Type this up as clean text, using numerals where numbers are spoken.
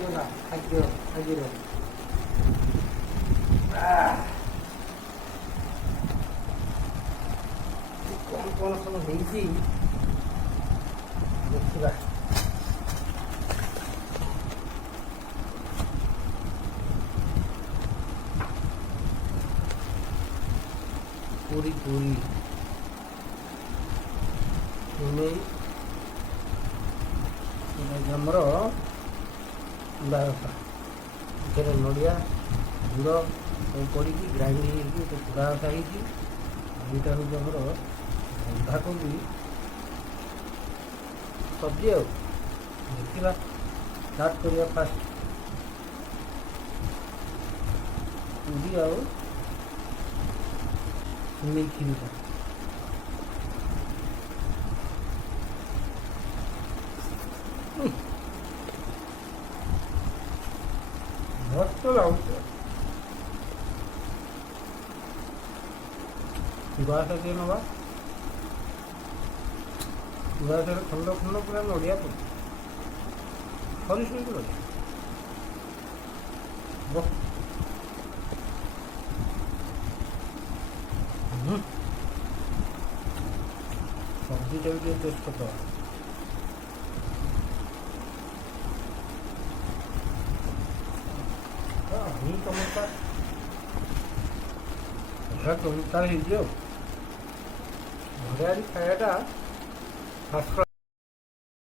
ଝିଅଟା ଖାଦ୍ୟ ଆଜିର କ'ଣ କ'ଣ ସବୁ ହେଇଛି ଦେଖିବା। पूरी पूरी आमर बारसा एथे नड़िया गुड़ सब पड़ी ग्राइंड पुरासा होता हूँ आमर बंधाकोबी सब्जी आ देखा स्टार्ट करिया फास्ट पूरी आ सिमई खीरीटा मस्त लाଗୁଛି ଗୁଆଟା ଟିକେ ନେବା ଗୁଆଟାରେ ଖଣ୍ଡ ଖଣ୍ଡ ପୁରା ନଡ଼ିଆ ପଡ଼େ ସରି ସରି ନଡ଼ିଆ सब्जी भी टेस्ट करता टमाटर टमाटर खायाटा फास्ट